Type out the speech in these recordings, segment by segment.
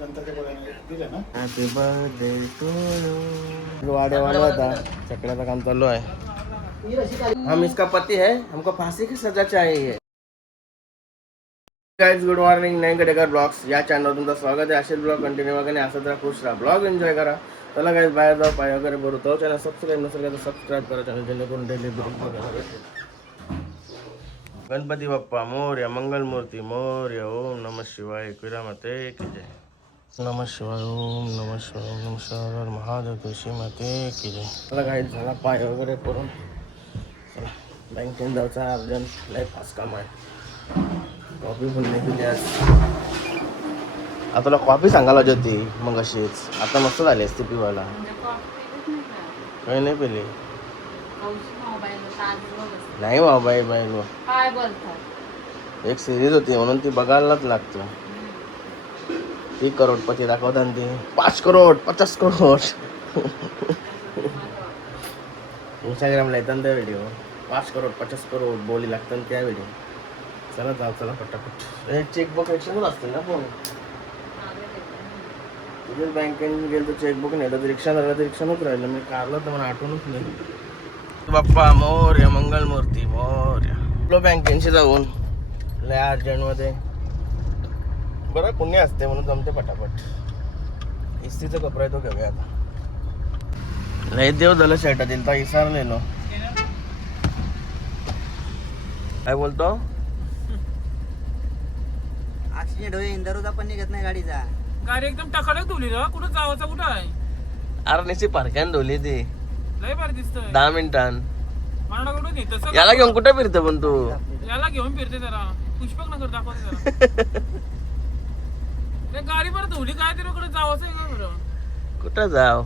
Happy birthday to you. वाडे वाला होता, चकड्याचं काम चालू आहे। हम इसका पति है, हमको फांसी की सजा चाहिए। गाइस गुड मॉर्निंग, नवीन कडेकर ब्लॉग्स या चॅनलवर तुमचं स्वागत आहे। असेच ब्लॉग कंटिन्यू वगैरे असंच राहा, खुश राहा, ब्लॉग एन्जॉय करा। चला गाइस बाहेर जाऊ, पाय वगैरे भरू। तो चॅनल सबस्क्राईब नसेल तर सबस्क्राईब करा चॅनल, जेणेकरून डेली ब्लॉग बघायला भेटेल। गणपती बाप्पा मोरया, मंगलमूर्ती मोरया, ओम नमः शिवाय, कुरामते की जय। नमः शिवाय, ओम नमः शिवाय, ओम नमः शिवाय, महादेव तुळशी माते की जय। चला गाइस झाला पाय वगैरे करून, चला बँकेत जायचं अर्जंट, लय फास्ट काम आहे। कॉफी पण नाही पिली आज। आता तुला कॉफी सांगायला होती मग अशीच, आता मस्त झाली असते पिवायला। काही नाही पिली नाही मोबाईल काय बोलतात, एक सिरीज होती म्हणून ती बघायलाच लागतं। ती करोडपती दाखवतात ती 5 करोड 50 करोड इंस्टाग्रामला येतात त्या व्हिडिओ, 5 करोड 50 करोड बोली लागतात त्या व्हिडिओ। चला जाऊ, चला पटापट। चेकबुक एक्शनच असते ना पण तुझ्याच बँकेत गेलं तर चेकबुक नाही तर रिक्षा झालं तर रिक्षानच राहिलं। मी कारला तर मला आठवणच नाही। बाप्पा मोरया, मंगलमूर्ती मोरया। आपलं बँकेशी जाऊन लय अर्जंटमध्ये, बरं पुण्य असते म्हणून जमते पटापट। इस्त्रीचा कपडा आहे तो घेऊया आता। लय देव झालं शर्ट दिल तर विसरलेलो। काय बोलतो? ऍक्सिडेंट होईल, दररोज आपण निघत नाही गाडीचा। गाडी एकदम टकाडक धुली रे, कुठं जावाचा कुठं आहे? अरे निश्चित पारख्यान धुली ती लय भारी दिसतंय 10 मिनिटां। मला कुठं नाही तसं। याला घेऊन कुठे फिरतो पण तू? याला घेऊन फिरते जरा, पुष्पक नगर दाखवते जरा। ते गाडी पण धुली काय तरी कुठं जावाचं आहे का बरं? कुठं जाव,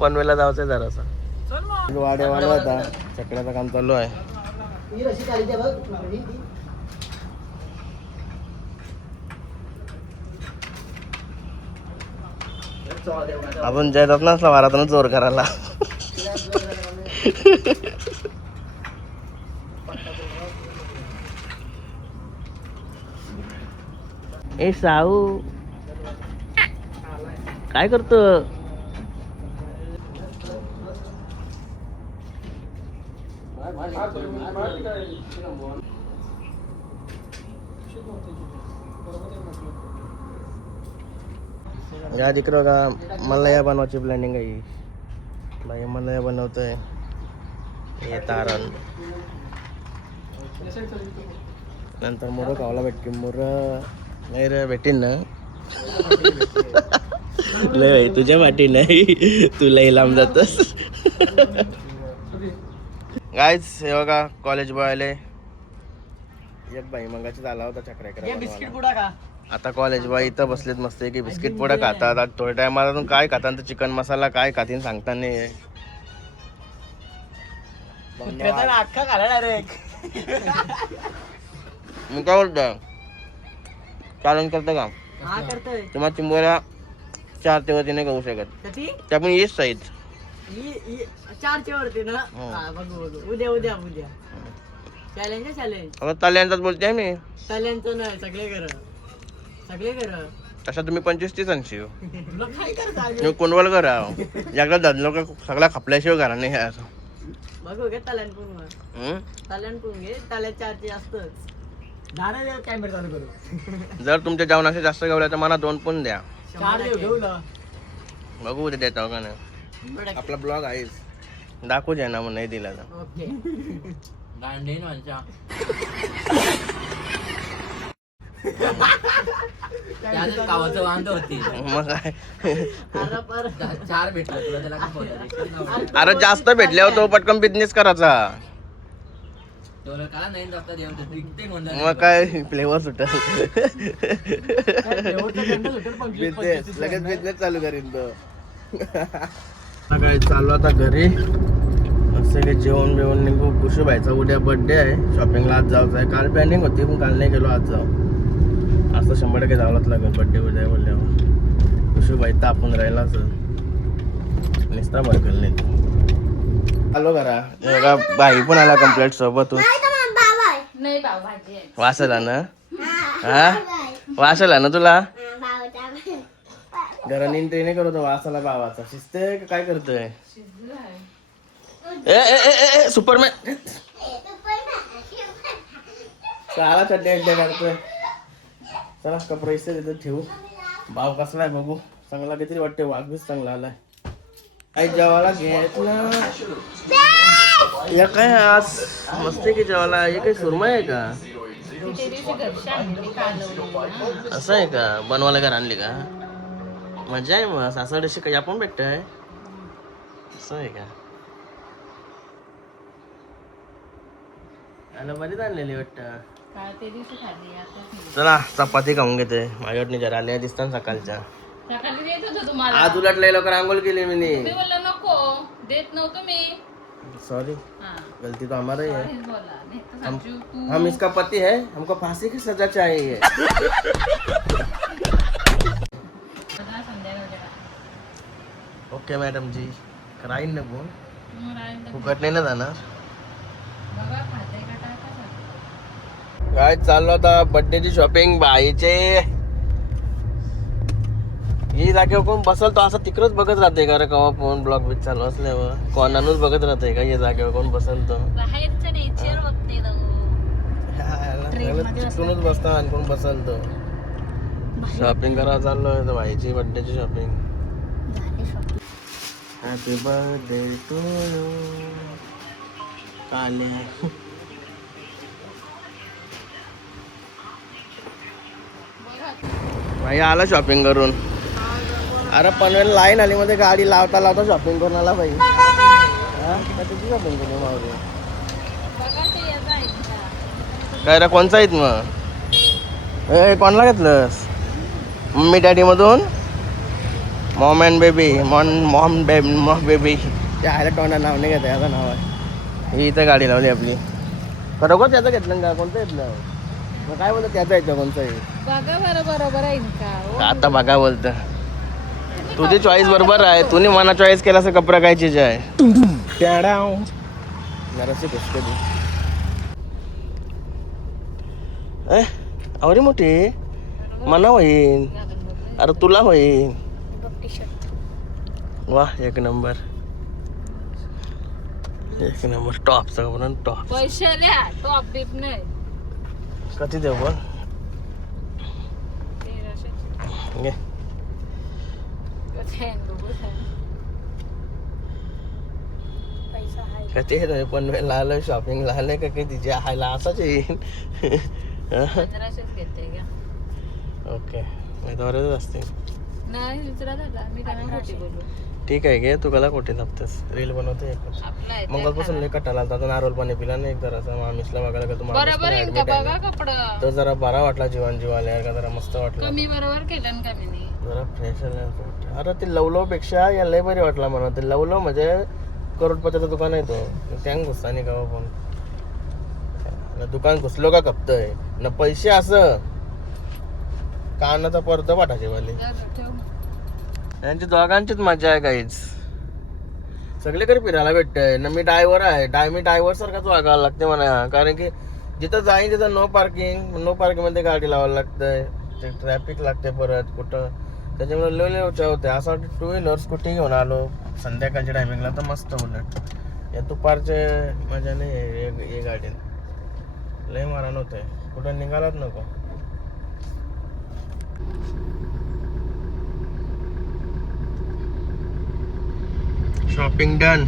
पनवेलला जायचंय जरासा। चल मग। वाडे वाला होता, चकड्याचं काम चालू आहे। आपण जायतात नसला वारातून चोर करायला। ए साऊ काय करतो? या तिकडं का मलाया बनवायची प्लॅनिंग आहे बाई। मलाया बनवतोय हे तारण, नंतर मुरं खावायला भेटते। मुरं नाही रे भेटेन ना लय तुझ्या वाटी नाही, तुला लांब जातस। गाईज हे बघा कॉलेज बॉय आले। एक बाई मंगाची झाला होता चक्र करा। आता कॉलेज बॉय इथं बसलेत मस्त की बिस्किट पुडा खातात। आता थोड्या टायमातून काय खातात तर चिकन मसाला काय खातील सांगता नाही। मी काय बोलतो, चालन करतं का तुम्हाला चिंबोऱ्या 4 ते वरती नाही खाऊ शकत, त्या पण येस साईज 4च्या वरती ना। बघू उद्या उद्या उद्या चॅलेंज चॅलेंज। आता ताल्यांचाच बोलते मी, चॅलेंजचं नाही, सगळे कर सगळे कर। तसा तुम्ही 25-30 आणशी तुला काय करता? मी कोणवाल करा एकदा धरलो का सगळा खपल्याशिवाय घरा नाही असं। बघू घे ताल्यान पुरून घे, ताल्या 4ची असतच। दादा कॅमेरा चालू करू। जर तुमच्या जेवणाचे जास्त गावल्या तर मला 2 पण द्या। 4 देऊ ना, बघू उद्या देता का नाही। आपला ब्लॉग आहेच, दाखवू द्या ना मग नाही दिला तर। ओके दांडेन वांचा त्याला कावाचं वांद होती मग काय 4 भेटला तुला, त्याला काय बोलतो? अरे जास्त भेटल्यावर तो पटकन बिझनेस करायचा, का नाही जाता देऊ मग काय फ्लेवर सुटेल लगेच बिझनेस चालू करीन तो। काय चालू आता घरी असं काही जेवण बिवण निघू। कुशू भाईचा उद्या बर्थडे आहे, शॉपिंगला आज जायचं आहे। काल प्लॅनिंग होती पण काल नाही गेलो, आज जाऊ। आज तर 100% जावंच लागेल बर्थडे उद्या बोलल्यावर। कुशू भाई तापून राहिला निस्ता बरकल नाही। आलो घरा एका बाई पण आला कंप्लेंट सोबत वाचला ना, हा वाचला ना तुला घराने एंट्री नाही करतो वासाला भावाचा शिजते का काय करतोय ए ए ए ए सुपरमॅन साला चड्ड्या अड्ड्या करतोय चला कपडे इथे तिथे ठेवू भाव कसला आहे बघू चांगला काहीतरी वाटते वाघच चांगला आलाय काही जेवायला घेतला या काय आज मस्ती की जेवायला हे काही सुरमई आहे का असं आहे का बनवायला घर आणली का मजा आहे मग सासरडेशी काही आपण भेटतंय असं आहे का आला बरीच आणलेली वाटतं चला चपाती खाऊन घेते माझ्याकडे जरा आल्या दिसतात सकाळच्या आज उलटलंय लवकर आंघोळ केली मी नको देत नव्हतो मी सॉरी गलती तो हमारा ही है हम हम इसका पति है हमको फांसी की सजा चाहिए ओके मॅडम जी कराईन ना फोन फुकट नाही ना जाणार काय चाललो होता बर्थडेची शॉपिंग बाईचे ही जागेवर कोण बसल तो असं तिकडच बघत राहते का रे कवा फोन ब्लॉग बीच चालू असल्यावर कोणानूच बघत राहते का या जागेवर कोण बसल तो तिकडूनच बसता आणि कोण बसल तो शॉपिंग करायला चाललोय तर बाईची बर्थडेची shopping happy birthday to you काले भाई आला शॉपिंग करून अरे पनवेल लाईन आली मध्ये गाडी लावता लावता शॉपिंग करून आला भाई किती शॉपिंग करू मावली काय रे कोणचा आहेत मग ए कोणला घेतलंस मम्मी डॅडी मधून Maugham and baby Maugham baby त्या आयला तोंडा नाव नाही घेत याचं नाव आहे ही इथं गाडी लावली आपली खरोखर त्याचं घेतलं का कोणतं घेतलं मग काय बोलतं त्याचं येतं कोणतंही बघा बरोबर आहे का आता बघा बोलत तुझी चॉईस बरोबर आहे तूने मना चॉईस केला असं कपडा काय चीज आहे जराशी घुसके तू अरे मोठी मना होईन अरे तुला होईन वा एक नंबर टॉपचा म्हणून टॉप पैसे द्या टॉप बिप नाही कधी देऊ पण घे कधी आहे पण लाल शॉपिंग लाल का काही तिचे हायला असाच येईन ओके बरोबरच असते ठीक आहे घे तू कला कुठे थांबतेस रील बनवते एकच मंगलपासून लई कटाला आता नारळ पाणी पिला नाही जरा मामीसला बघायला का तुम्हाला तर जरा बरा वाटला जीवन जीवाला का जरा मस्त वाटलं कमी बरोबर केलं का मी जरा फ्रेश अरे ते लवलो पेक्षा या लय बरी वाटला मला ते लवलो म्हणजे करोडपतीचं दुकान आहे तो त्या घुसता नाही का पण दुकान घुसलो का कपतय ना पैसे असं कानाचा पडदा पाठायचे वाले यांची दोघांचीच मजा आहे काहीच सगळीकडे फिरायला भेटतंय ना मी ड्रायव्हर आहे मी ड्रायव्हर सारखाच वागायला लागते मला कारण की जिथं जाईन तिथं नो पार्किंग मध्ये गाडी लावायला लागतंय ते ट्रॅफिक लागते परत कुठं त्याच्यामुळे लय उचा होते असं वाटतं टू व्हीलर स्कूटी घेऊन आलो संध्याकाळच्या टायमिंगला तर मस्त उलट या दुपारचे मजा नाही हे गाडीन लय मारण होते कुठं निघालाच नको शॉपिंग डन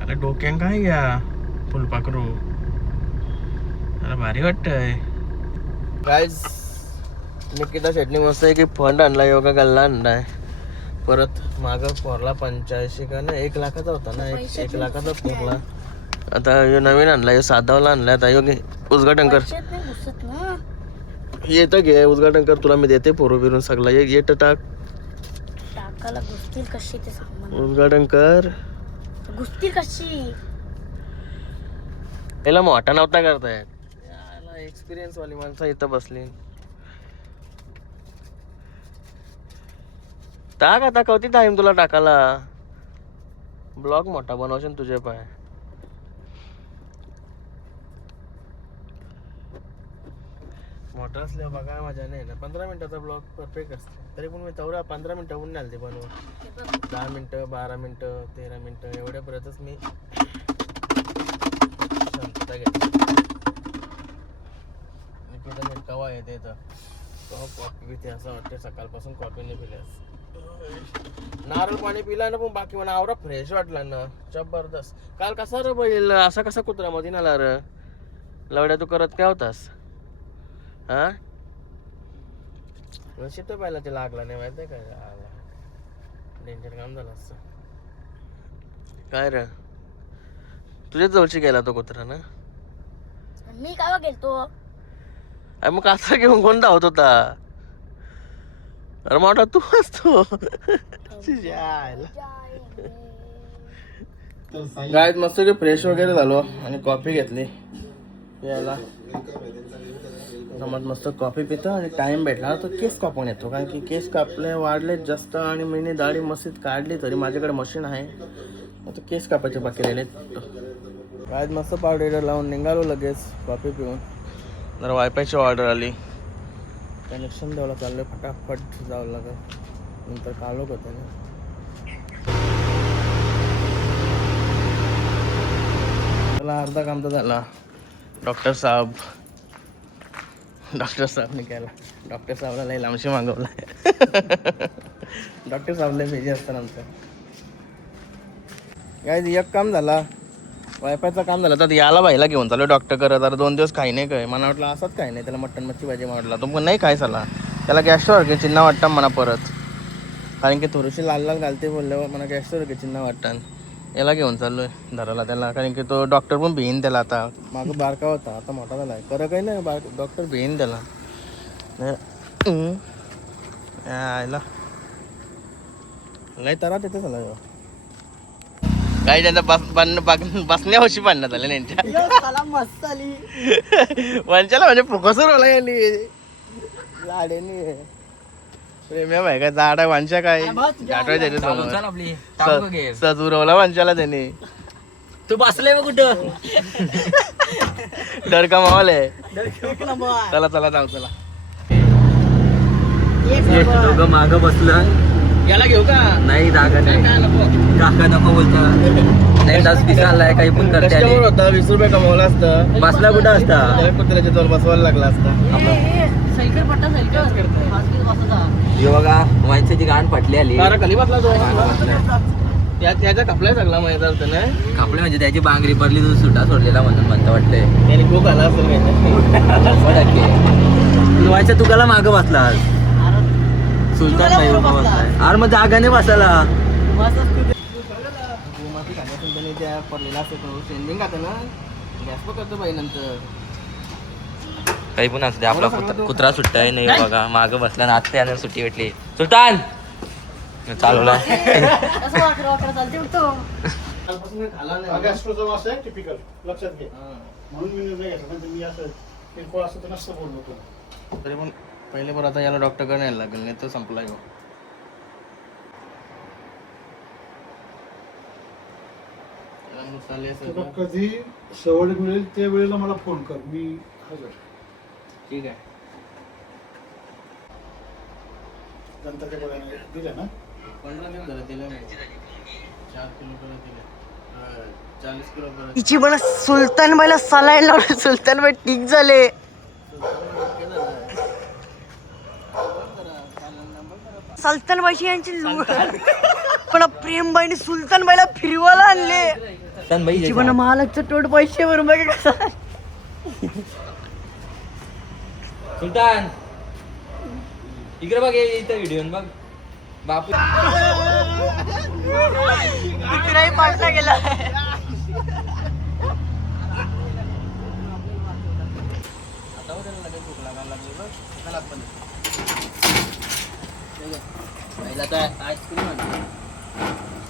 अरे डोक्यान काय घ्या फुलपाखरू अरे भारी वाटतंय गाईज निकिता शेटणी मस्त आहे की फंड आणला योगा गल्ला आणलाय परत माग पोरला 85 का नाही 1 लाखाचा होता ना 1 लाखाचा पोरला आता यो नवीन आणलाय साधावाला आणलाय आता योगी उद्घाटन कर येतं घे उद्घाटन कर तुला मी देते पोरो बिरून सगळा येत टाक टाकाला घुसतील कशी ते सांग उद्घाटन कर घुसतील कशी याला मोठा नव्हता करतायत एक्सपिरियन्स वाली माणसं इथं बसली टाक आता कवती टाइम तुला टाकायला ब्लॉग मोठा बनवशील तुझे पाय मोटर असल्यावर बघा मजा नाही ना. 15 मिनिटाचा ब्लॉग परफेक्ट असतो. तरी पण मी तेवढा 15 मिनिटं होऊन नाही ते बनवून. 10 मिनिटं 12 मिनिटं 13 मिनिटं एवढ्यापर्यंतच मी शांतता घेतो. मी कवा येते तर कॉफी पिते असं वाटते. सकाळपासून कॉफी नाही पिल्यास. नारळ पाणी पिला ना पण बाकी मला आवडा फ्रेश वाटला ना. जबरदस्त. काल कसा रे बैल असा कसा कुत्र्यामध्ये नाला रे लवड्या तू करत काय होतास हा? नशीब तर पहिला ते लागला नाही माहिती काय. डेंजर काम झालं असतं. काय रे तुझ्याच जवळशी गेला तो कुत्रा ना. मी कावा गेलतो अरे मग कासरा घेऊन कोण धावत होता. अरे मोठा तू असतो. गायत मस्त की फ्रेश वगैरे झालो आणि कॉफी घेतली यायला. समज मस्त कॉफी पितो आणि टाइम भेटला तर केस कापून येतो. कारण की केस कापले वाढले जास्त आणि मी दाढी मस्तीत काढली तरी माझ्याकडे मशीन आहे. आता केस कापायचे बाकी राहिले. गायत मस्त पावडर लावून निघालो लगेच कॉफी पिऊन. जरा वायफायची ऑर्डर आली कनेक्शन द्यावं चाललं. फटाफट जावं लागेल. नंतर कालोक होतं ना. त्याला अर्धा काम तर झाला. डॉक्टर साहेबने केला. डॉक्टर साहेबला लई लांबशी मागवला. डॉक्टर साहेबला भेजी असतात आमचं. काय एक काम झाला वायफायचं काम झालं तर याला बाईला घेऊन चालू डॉक्टर करत. आता 2 दिवस काही नाही काय. मला वाटलं असंच काही नाही. त्याला मटण मच्छी भाजी म्हटला तो पण नाही काय झाला. त्याला गॅसवर घे चिन्ह वाटतं म्हणा परत. कारण की थोडीशी लाल लाल घालते बोलल्यावर मला गॅसवर घे चिन्ह वाटतं. याला घेऊन चाललो आहे धराला त्याला. कारण की तो डॉक्टर पण भिन त्याला. आता मागं बारका होता आता मोठा झाला आहे. खरं काही नाही डॉक्टर भिन त्याला. यायला लय तरा तिथे झाला काही त्यांना बसण्याशी बांधण्यात आलं त्यांच्या. मस्त आली वंशाला म्हणजे प्रोफेसर होला यांनी लाडेनी प्रेम्या भाई का झाडा वंशा काय गाठवाय त्याच्या समोर सजूरवला वंशाला त्याने. तू बसलाय बघ कुठं डरका माहोल आहे. चला चला जाऊ चला. दोघं मागं बसलं. याला घेऊ का नाही जागा नाही. काका नको बोलता. नाही 10 पिस आलाय काही पण करते. होता 20 रुपये कमवला असतं. बसला कुठं असता. कुत्र्याच्या तोल बसवायला लागला असता. हे बघा माणसाची गाण फाटली आली. खाली बसला तो. त्याच्या कपलाय सगळा माहिती होतं ना. कपडे म्हणजे त्याची बांगरी पडली तू सुटा सोडलेला म्हणता वाटतंय. त्याने खूप आला असेल व्हायच्या तुकाला मागं बसला सुलतान नाही बसलाय. अरे मग जागाने बसायला माती खाण्यातून त्याने त्या पडलेला असतो सेंडिंग खातं ना. गॅस पण करतो बाई नंतर काही पण असते. आपला कुत्रा सुट्टाय नाही बघा मागं बसला ना. आता यानं सुट्टी भेटली. सुलतान चालवला टिपिकल लक्षात घे. म्हणून मी निर्णय घेतला. म्हणजे मी असं किरकोळ असं तर नसतं बोललो होतो. तरी पण पहिले पण आता याला डॉक्टर कडे यायला लागेल नाही तर संपला घेऊ. तुला कधी सवड मिळेल त्या वेळेला मला फोन कर. मी हजर. ठीक आहे. नंतरच्या गोळ्याने दिल्या ना. 15 दिवस झाले दिले 4 किलो परत दिले 40 किलो परत. तिची मला सुलतान बाईला सलाईन लावलं. सुलतान बाई ठीक झाले. सुलतान बाईची यांची पण प्रेमबाईने सुलतान बाईला फिरवायला आणले. पण महालक्ष्मीचं टोट पैसे भरून बघ कसा. सुलतान इकडे बघ इथं व्हिडिओ बघ. बापू इकडेही पाडला गेला.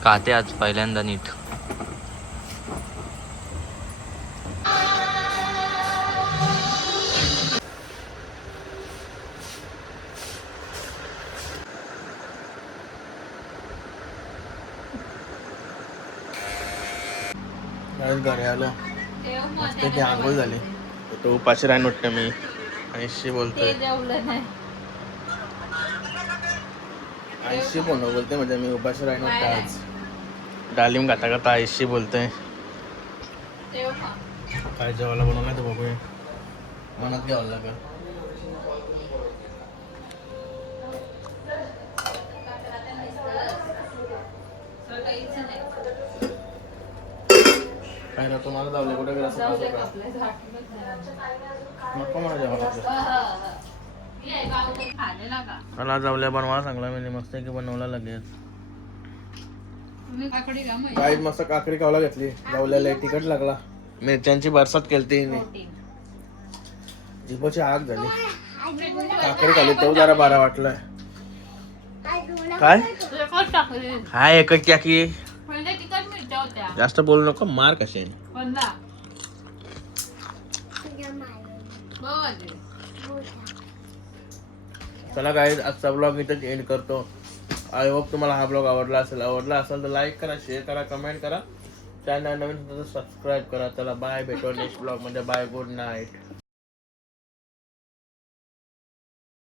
खाते आज पहिल्यांदा नीट. घरी आलो मस्त की आंघोळ झाली. तो उपाशी राहीन वाटतं मी. आईशी ते बोलतोय जेवलं नाही आईशी कोण बोलते म्हणजे मी उपाशी राहीन बाहेर आहे. आज डालिम खाता खाता आईशी बोलतोय जेव मग. काय जेवायला बनवलं तर बघूया मनात घ्यावं लागेल सकाळीच नाही. काय ना तुम्हाला जावले कुठे गेला जाऊ दे सकाळ आपलं झाकूनच नाही. नको मला जेवायला ये, गावाकडे खाल्लेला का? मला जावल्या बनवा सांगला मी मस्त की बनवला लगेच तुम्ही काकडी घ्या मग. काही मस्त काकडी खावला घेतली जावल्याला तिखट लागला मिरच्यांची बरसात केलती प्रोटीन. जिभोची आग झाली काकडी खाली तो जरा बारा वाटलाय काय एकच टाकली. हाय एकच की म्हणजे तिखट मिरच्या होत्या. जास्त बोलू नको मार कसे वंदा. बघ. चला काय आजचा ब्लॉग इथं एंड करतो आय होप तुम्हाला हा ब्लॉग आवडला असेल तर लाईक करा शेअर करा कमेंट करा चॅनल नवीन सबस्क्राईब करा चला बाय भेटू नेक्स्ट ब्लॉग मध्ये बाय गुड नाईट